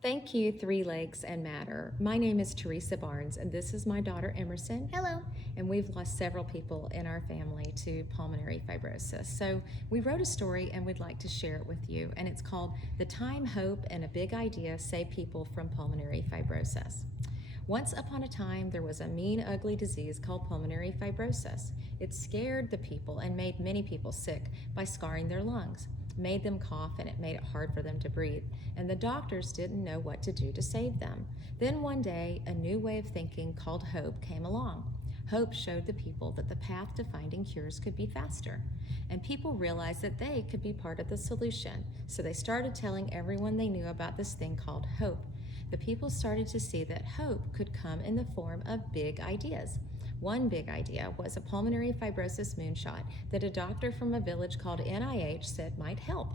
Thank you, Three Legs and Matter. My name is Teresa Barnes, and this is my daughter Emerson. Hello. And we've lost several people in our family to pulmonary fibrosis. So we wrote a story and we'd like to share it with you. And it's called The Time, Hope, and a Big Idea Save People from Pulmonary Fibrosis. Once upon a time, there was a mean, ugly disease called pulmonary fibrosis. It scared the people and made many people sick by scarring their lungs, made them cough, and it made it hard for them to breathe. And the doctors didn't know what to do to save them. Then one day, a new way of thinking called hope came along. Hope showed the people that the path to finding cures could be faster. And people realized that they could be part of the solution. So they started telling everyone they knew about this thing called hope. The people started to see that hope could come in the form of big ideas. One big idea was a pulmonary fibrosis moonshot that a doctor from a village called NIH said might help.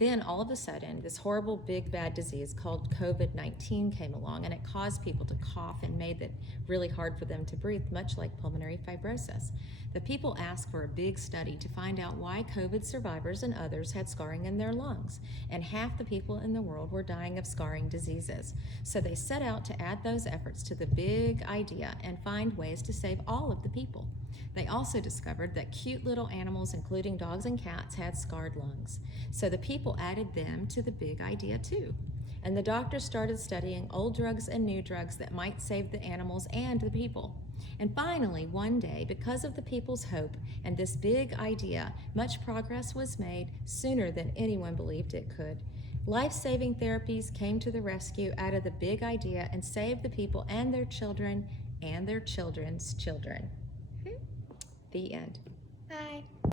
Then all of a sudden, this horrible big bad disease called COVID-19 came along, and it caused people to cough and made it really hard for them to breathe, much like pulmonary fibrosis. The people asked for a big study to find out why COVID survivors and others had scarring in their lungs, and half the people in the world were dying of scarring diseases. So they set out to add those efforts to the big idea and find ways to save all of the people. They also discovered that cute little animals, including dogs and cats, had scarred lungs. So the people added them to the big idea too. And the doctors started studying old drugs and new drugs that might save the animals and the people. And finally, one day, because of the people's hope and this big idea, much progress was made sooner than anyone believed it could. Life-saving therapies came to the rescue out of the big idea and saved the people and their children and their children's children. The end. Bye.